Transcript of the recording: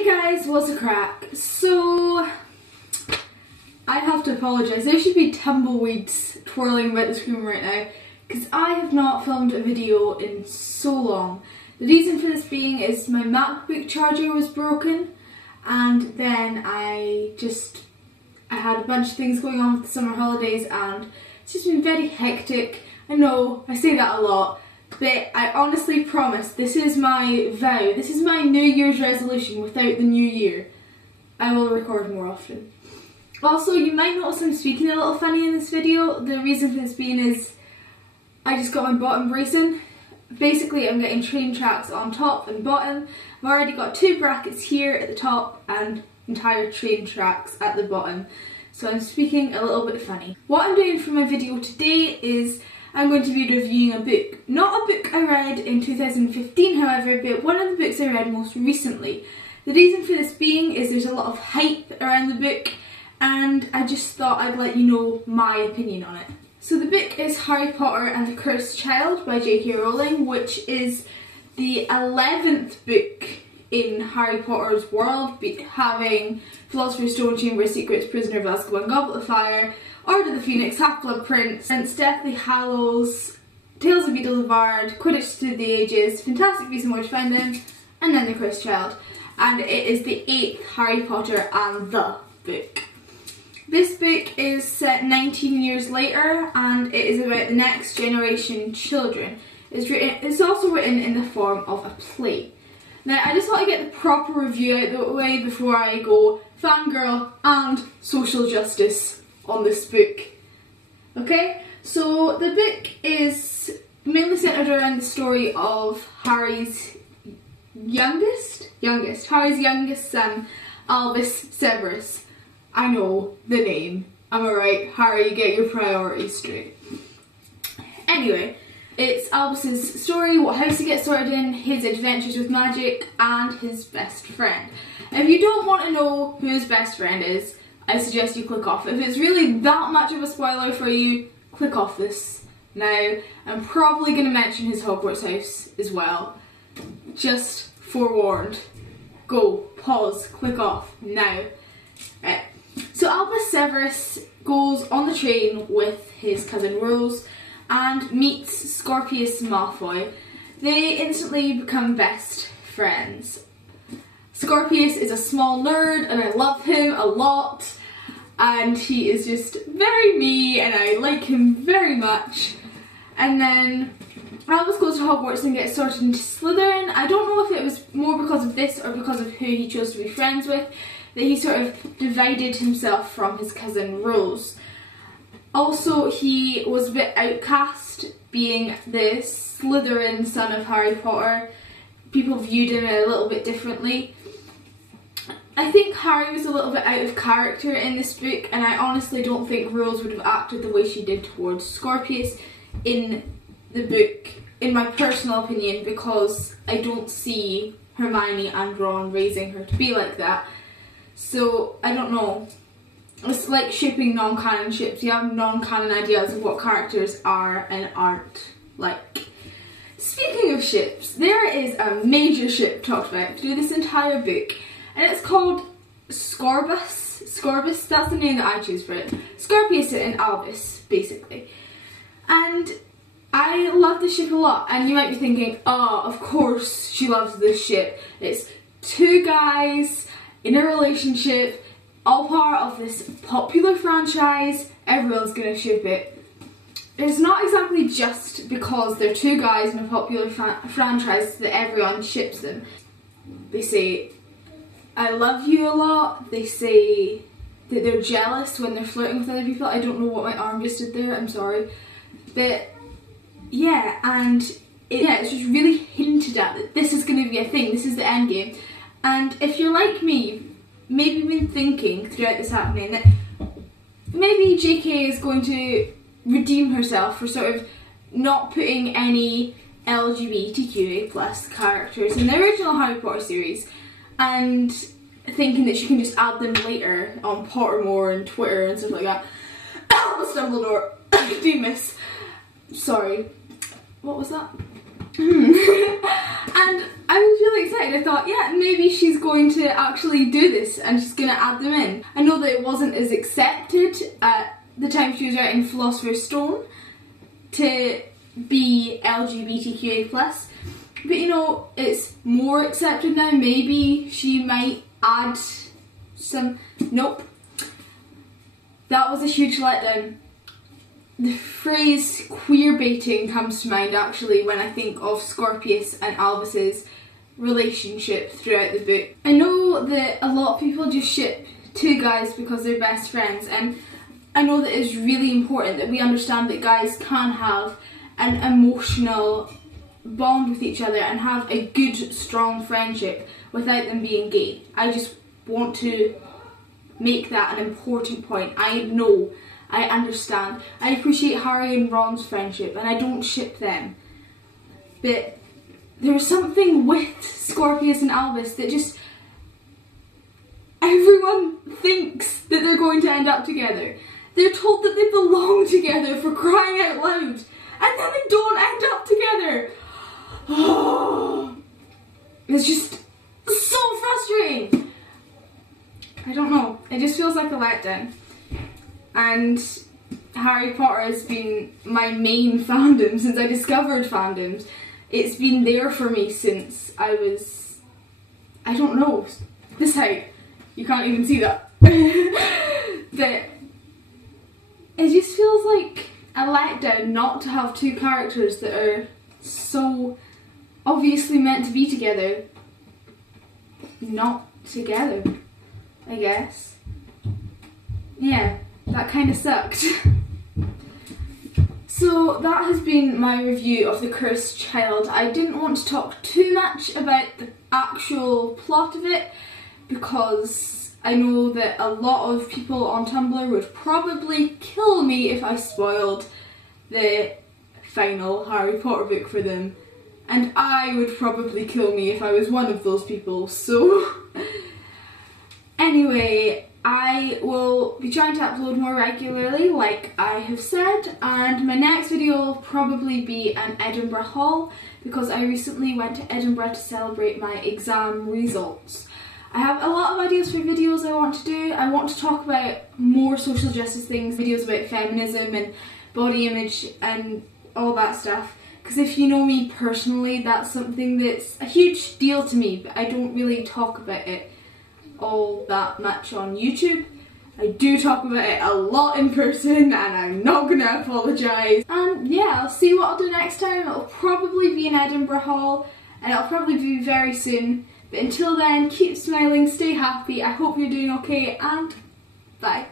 Hey guys, what's the crack? So, I have to apologise. There should be tumbleweeds twirling about the screen right now because I have not filmed a video in so long. The reason for this being is my MacBook charger was broken, and then I had a bunch of things going on with the summer holidays and it's just been very hectic. I know, I say that a lot, but I honestly promise this is my vow, this is my New Year's resolution without the new year. I will record more often. Also, you might notice I'm speaking a little funny in this video. The reason for this being is I just got my bottom bracing. Basically, I'm getting train tracks on top and bottom. I've already got two brackets here at the top and entire train tracks at the bottom. So I'm speaking a little bit funny. What I'm doing for my video today is I'm going to be reviewing a book. Not a book I read in 2015, however, but one of the books I read most recently. The reason for this being is there's a lot of hype around the book and I just thought I'd let you know my opinion on it. So the book is Harry Potter and the Cursed Child by J.K. Rowling, which is the 11th book in Harry Potter's world, having Philosopher's Stone, Chamber of Secrets, Prisoner of Azkaban, Goblet of Fire, Order of the Phoenix, Half-Blood Prince, Deathly Hallows, Tales of Beedle the Bard, Quidditch Through the Ages, Fantastic Beasts and Where to Find Them, and then The Cursed Child. And it is the 8th Harry Potter and the book. This book is set 19 years later and it is about the next generation children. It's also written in the form of a play. Now, I just want to get the proper review out of the way before I go fangirl and social justice on this book. Okay, so the book is mainly centred around the story of Harry's youngest son, Albus Severus. I know the name. Am I right? Harry, get your priorities straight. Anyway, it's Albus's story, what house he gets sorted in, his adventures with magic, and his best friend. If you don't want to know who his best friend is, I suggest you click off. If it's really that much of a spoiler for you, click off this now. I'm probably going to mention his Hogwarts house as well. Just forewarned. Go, pause, click off now. Right. So Albus Severus goes on the train with his cousin Rose and meets Scorpius Malfoy. They instantly become best friends. Scorpius is a small nerd and I love him a lot, and he is just very me and I like him very much. And then Albus goes to Hogwarts and gets sorted into Slytherin. I don't know if it was more because of this or because of who he chose to be friends with, that he sort of divided himself from his cousin Rose. Also, he was a bit outcast, being the Slytherin son of Harry Potter. People viewed him a little bit differently. I think Harry was a little bit out of character in this book, and I honestly don't think Rose would have acted the way she did towards Scorpius in the book, in my personal opinion, because I don't see Hermione and Ron raising her to be like that. So, I don't know. It's like shipping non-canon ships. You have non-canon ideas of what characters are and aren't like. Speaking of ships, there is a major ship talked about through this entire book, and it's called Scorbus. Scorbus, that's the name that I choose for it. Scorpius and Albus, basically. And I love this ship a lot, and you might be thinking, oh, of course she loves this ship. It's two guys in a relationship, all part of this popular franchise, everyone's gonna ship it. It's not exactly just because they're two guys in a popular franchise that everyone ships them. They say, I love you a lot. They say that they're jealous when they're flirting with other people. I don't know what my arm just did there, I'm sorry. But yeah, and it's just really hinted at that this is gonna be a thing, this is the end game. And if you're like me, maybe been thinking throughout this happening that maybe JK is going to redeem herself for sort of not putting any LGBTQA+ characters in the original Harry Potter series, and thinking that she can just add them later on Pottermore and Twitter and stuff like that. Dumbledore, Demas. Sorry, what was that? And I was really excited. I thought, yeah, maybe she's going to actually do this and she's going to add them in. I know that it wasn't as accepted at the time she was writing Philosopher's Stone to be LGBTQA+, but you know, it's more accepted now. Maybe she might add some... Nope. That was a huge letdown. The phrase queer baiting comes to mind actually when I think of Scorpius and Albus's relationship throughout the book. I know that a lot of people just ship two guys because they're best friends, and I know that it's really important that we understand that guys can have an emotional bond with each other and have a good, strong friendship without them being gay. I just want to make that an important point. I know, I understand. I appreciate Harry and Ron's friendship and I don't ship them. But there's something with Scorpius and Albus that just... everyone thinks that they're going to end up together. They're told that they belong together, for crying out loud. And then they don't end up together. Oh, it's just so frustrating. I don't know. It just feels like a letdown. And Harry Potter has been my main fandom since I discovered fandoms. It's been there for me since I was, I don't know, this height. You can't even see that. But it just feels like a letdown not to have two characters that are so obviously meant to be together, not together, I guess. Yeah, that kind of sucked. So that has been my review of The Cursed Child. I didn't want to talk too much about the actual plot of it because I know that a lot of people on Tumblr would probably kill me if I spoiled the final Harry Potter book for them. And I would probably kill me if I was one of those people, so... Anyway, I will be trying to upload more regularly, like I have said, and my next video will probably be an Edinburgh haul, because I recently went to Edinburgh to celebrate my exam results. I have a lot of ideas for videos I want to do. I want to talk about more social justice things, videos about feminism and body image and all that stuff. Because if you know me personally, that's something that's a huge deal to me, but I don't really talk about it all that much on YouTube. I do talk about it a lot in person and I'm not gonna apologise. And yeah, I'll see what I'll do next time. It'll probably be an Edinburgh haul and it'll probably be very soon. But until then, keep smiling, stay happy, I hope you're doing okay, and bye.